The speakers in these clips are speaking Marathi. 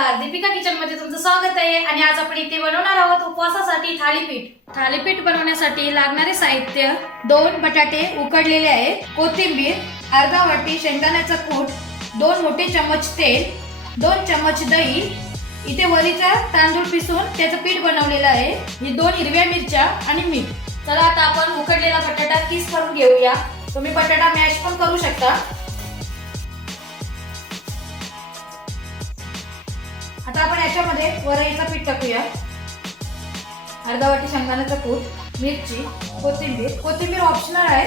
नमस्कार, दीपिका किचन मध्ये तुमचं स्वागत आहे। आणि आज आपण इथे बनवणार आहोत उपवासासाठी थालीपीठ। थालीपीठ बनवण्यासाठी लागणारे साहित्य 2 बटाटे उकडलेले आहेत, कोथिंबीर, अर्धा वाटी शेंगदाण्याचा कूट, 2 मोठे चमच तेल, 2 चमच दही, इथे वरीचा तांदूळ पिसून त्याचं पीठ बनवलेलं आहे, ही 2 हिरव्या मिरच्या आणि मीठ। चला आता आपण उकडलेला बटाटा किस करून घेऊया। तुम्ही बटाटा मॅश पण करू शकता। आता आपण याच्यामध्ये वरईचा पीठ टाकूया, अर्धा वाटी शेंगदाण्याचा कूट, मिरची, कोथिंबीर ऑप्शनल आहे।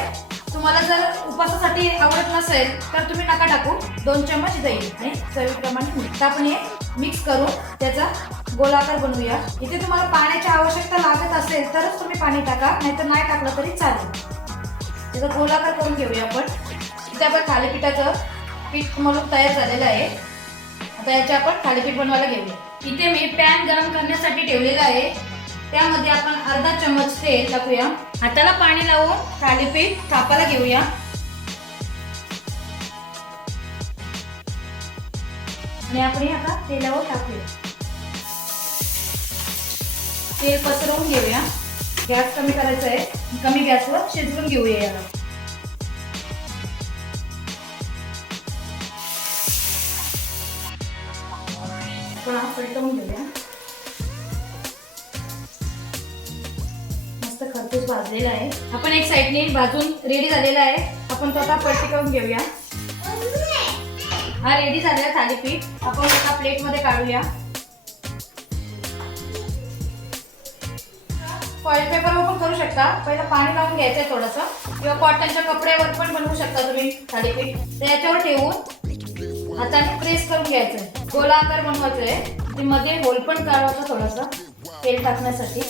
तुम्हाला जर उपवासासाठी आवडत नसेल तर तुम्ही नका टाकू। 2 चमच दही आणि चवीप्रमाणे मीठ। आपण हे मिक्स करून त्याचा गोलाकार बनवूया। इथे तुम्हाला पाण्याची आवश्यकता लागत असेल तरच तुम्ही पाणी टाका, नाहीतर नाही टाकलं तरी चालेल। त्याचा गोलाकार करून घेऊया आपण। इथे आपण थालीपीठाचं पीठ मळून तयार झालेलं आहे। आता याचे आपण थालीपीठ बनवायला घेऊया। इथे मी पॅन गरम करण्यासाठी ठेवलेला आहे, त्यामध्ये आपण अर्धा चमच तेल टाकूया। हाताला पाणी लावून थालीपीठ थापायला घेऊया। आणि आपण आता तेलावर टाकूया। तेल पसरवून घेऊया। गॅस कमी करायचा आहे, कमी गॅसवर शिजवून घेऊया याला। पलटवून घेऊया। मस्त खरपूस भाजलेला आहे। आपण एक साइडने भाजून रेडी झालेला आहे, आपण तो आता पलटवून घेऊया। हा रेडी झालेला थालीपीठ आपण एका प्लेट मध्ये काढूया। फॉइल पेपरवर पण करू शकता, पहिला पाणी लावून घ्यायचंय थोडंसं, किंवा कॉटनच्या कपड्यावर पण बनवू शकता तुम्ही थालीपीठ। तर याच्यावर ठेवून हाताने प्रेस करून घ्यायचंय, गोला आकार बनवायचा आहे। ते मध्ये होल पण काढायचा थोडासा तेल टाकण्यासाठी।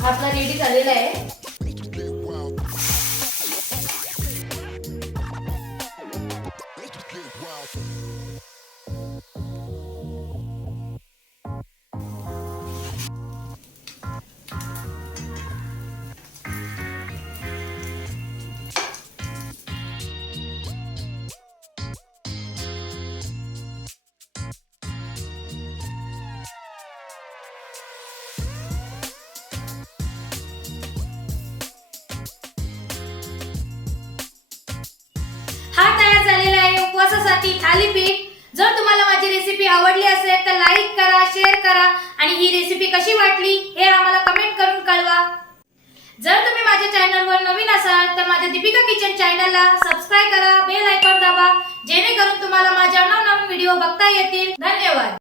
आपला रेडी झालेला आहे। हा तयार झालेला आहे उपवासासाठी थालीपीठ। जर तुम्हाला माझी रेसिपी आवडली असेल तर लाईक करा, शेअर करा आणि ही रेसिपी कशी वाटली हे आम्हाला कमेंट करून कळवा। जर तुम्ही माझ्या चॅनलवर नवीन असाल तर माझ्या दीपिका किचन चॅनलला सबस्क्राइब करा, बेल आयकॉन दाबा, जेणेकरून तुम्हाला माझ्या नवनवीन व्हिडिओ बघता येतील। धन्यवाद।